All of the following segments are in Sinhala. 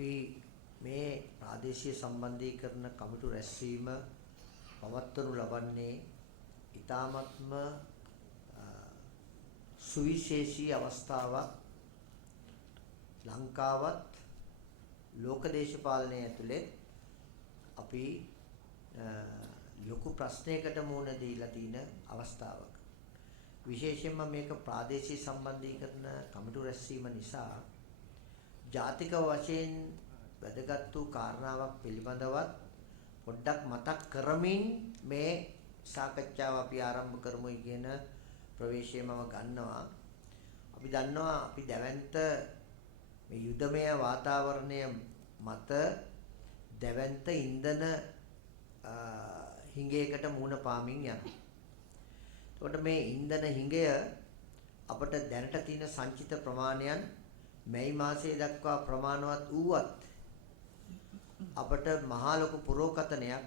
අපි මේ ප්‍රාදේශීය සම්බන්ධීකරණ කමිටු රැස්වීම පවත්වනු ලබන්නේ ඊ타මත්ම සුවිශේෂී අවස්ථාවක් ලංකාවත් ලෝක දේශපාලනය ඇතුලේ අපි ලොකු ප්‍රශ්නයකට මුහුණ දීලා තියෙන අවස්ථාවක්. විශේෂයෙන්ම මේක ප්‍රාදේශීය සම්බන්ධීකරණ කමිටු රැස්වීම නිසා ජාතික වශයෙන් වැදගත් වූ කාරණාවක් පිළිබඳවත් පොඩ්ඩක් මතක් කරමින් මේ සාකච්ඡාව අපි ආරම්භ කරමුයි කියන ප්‍රවේශය මම ගන්නවා. අපි දන්නවා අපි දැවැන්ත මේ යුදමය වාතාවරණය මත දැවැන්ත ඉන්ධන හිඟයකට මුහුණ පාමින් යනවා. එතකොට මේ ඉන්ධන හිඟය අපට දැනට තියෙන සංචිත ප්‍රමාණයන් මැයි මාසයේ දක්වා ප්‍රමාණවත් වූවත් අපට මහා ලොකු පුරෝකතනයක්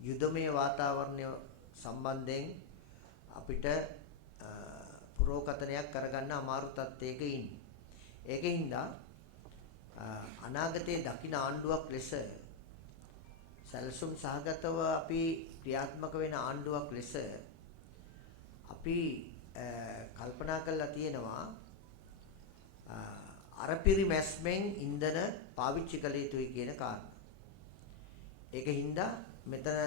යුදමය වාතාවරණය සම්බන්ධයෙන් අපිට පුරෝකතනයක් කරගන්න අමාරු තත්ත්වයක ඉන්නේ. ඒකින්ද අනාගතයේ දකින ආණ්ඩුවක් ලෙස සැලසුම් සහගතව අපි ක්‍රියාත්මක වෙන ආණ්ඩුවක් ලෙස අපි කල්පනා කරලා තියෙනවා අරපිරිමැස්මෙන් ඉන්ධන පාවිච්චි කළ යුතුයි කියන කාරණා. ඒකින්ද මෙතන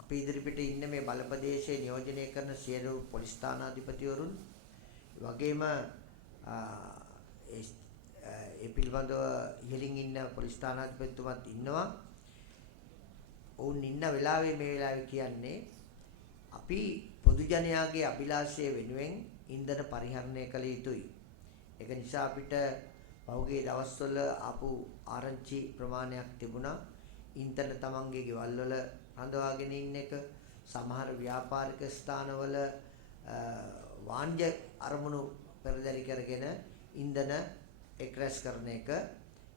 අපි ඉදිරිපිට ඉන්න මේ බලපදේශයේ නියෝජනය කරන සියලු පොලිස් ස්ථානාධිපතිවරුන් වගේම ඒ පිළිබඳව ඉහළින් ඉන්න පොලිස් ස්ථානාධිපතිතුමත් ඉන්නවා. ඔවුන් ඉන්න වෙලාවේ මේ වෙලාවේ කියන්නේ අපි පොදු ජනයාගේ අභිලාෂය වෙනුවෙන් ඉන්ධන පරිහරණය කළ යුතුයි. ඒක නිසා අපිට පහුගිය දවස්වල ආපු ආරංචි ප්‍රමාණයක් තිබුණා. ඉන්ධන තමන්ගේ ගෙවල් වල රඳවාගෙන ඉන්න එක, සමහර ව්‍යාපාරික ස්ථානවල වාණ්‍ය අරමුණු පෙරදරි කරගෙන ඉන්ධන එක්රැස් කරන එක.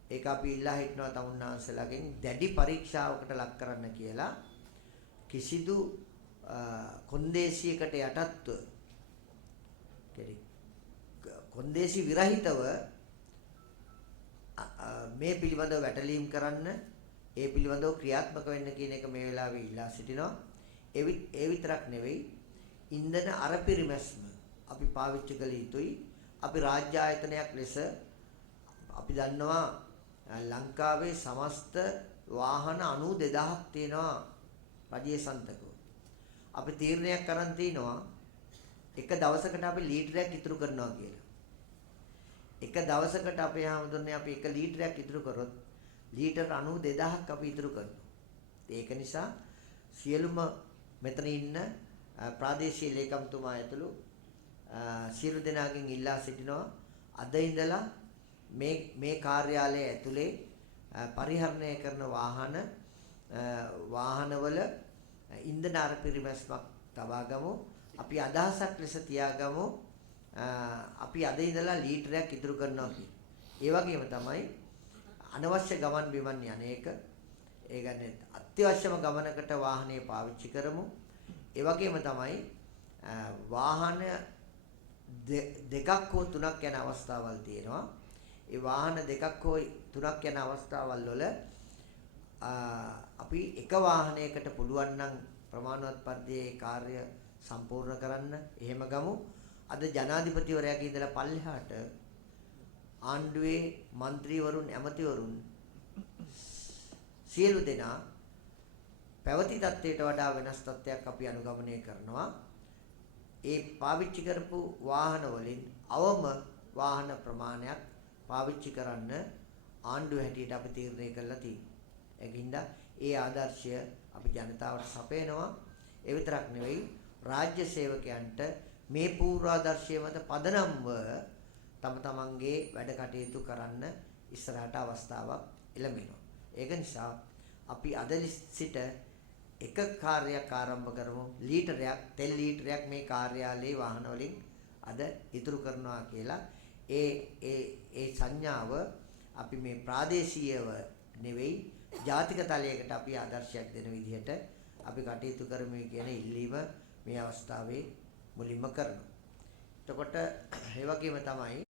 ඒක අපි ඉල්ලා හිටනවා තමුන්නාන්සලාගෙන් දැඩි පරීක්ෂාවකට ලක් කරන්න කියලා. කිසිදු කොන්දේසියකට යටත්ව කොන්දේසි විරහිතව මේ පිළිබඳව වැටලීම් කරන්න, ඒ පිළිබඳව ක්‍රියාත්මක වෙන්න කියන එක මේ වෙලාවේ ඉල්ලා සිටිනවා. ඒ විතරක් නෙවෙයි, ඉන්ධන අරපිරිමැස්ම අපි පාවිච්චි කළ යුතුයි. අපි රාජ්‍ය ආයතනයක් ලෙස අපි දන්නවා ලංකාවේ සමස්ත වාහන 92000ක් තියෙනවා රජයේ සන්තකව. අපි තීරණයක් කරන් තිනවා එක දවසකට අපි ලීටරයක් ඉතුරු කරනවා කියලා. එක දවසකට අපේ හැමදෙන්නේ අපි 1 ලීටරයක් ඉතුරු කරොත් ලීටර 92000ක් අපි ඉතුරු කරනවා. ඒක නිසා සියලුම මෙතන ඉන්න ප්‍රාදේශීය ලේකම්තුමා ඇතුළු සියලු දෙනාගෙන් ඉල්ලා සිටිනවා අද ඉඳලා මේ කාර්යාලය ඇතුලේ පරිහරණය කරන වාහනවල ඉන්ධන අරපිරිමැස්මක් තබා ගමු. අපි අදහසක් ලෙස තියාගමු අපි අද ඉඳලා ලීටරයක් ඉතුරු කරනවා කියන. ඒ වගේම තමයි අනවශ්‍ය ගමන් බිමන් යන එක. ඒ කියන්නේ අත්‍යවශ්‍යම ගමනකට වාහනේ පාවිච්චි කරමු. ඒ වගේම තමයි වාහන දෙකක් හෝ තුනක් යන අවස්ථාවල් තියෙනවා. ඒ වාහන දෙකක් හෝ තුනක් යන අවස්ථාවල් වල අපි එක වාහනයකට පුළුවන් නම් ප්‍රමාණවත් පරිදි කාර්ය සම්පූර්ණ කරන්න එහෙම ගමු. අද ජනාධිපතිවරයාගේ ඉඳලා පල්ලෙහාට ආණ්ඩුවේ മന്ത്രിවරුන් ඇමතිවරුන් සියලු දෙනා පැවති තත්ත්වයට වඩා වෙනස් තත්ත්වයක් අපි අනුගමනය කරනවා. ඒ පාවිච්චි කරපු වාහන වලින් අවම වාහන ප්‍රමාණයක් පාවිච්චි කරන්න ආණ්ඩුව හැටියට අපි තීරණය කරලා තියෙනවා. ඒකින්ද ඒ ආදර්ශය අපි ජනතාවට සපයනවා. ඒ විතරක් නෙවෙයි රාජ්‍ය සේවකයන්ට මේ පූර්වාදර්ශය මත පදනම්ව තමන්ගේ වැඩ කටයුතු කරන්න ඉස්සරහට අවස්ථාවක් එළඹෙනවා. ඒක නිසා අපි අද සිට එක කාර්යයක් ආරම්භ කරමු. තෙල් ලීටරයක් මේ කාර්යාලයේ වාහන වලින් අද ඉතුරු කරනවා කියලා. ඒ සංඥාව අපි මේ ප්‍රාදේශීයව නෙවෙයි ජාතික තලයකට අපි ආදර්ශයක් දෙන විදිහට අපි කටයුතු කරමු කියන ඉල්ලීම මේ අවස්ථාවේ මුලින්ම කරනවා. එතකොට ඒ වගේම තමයි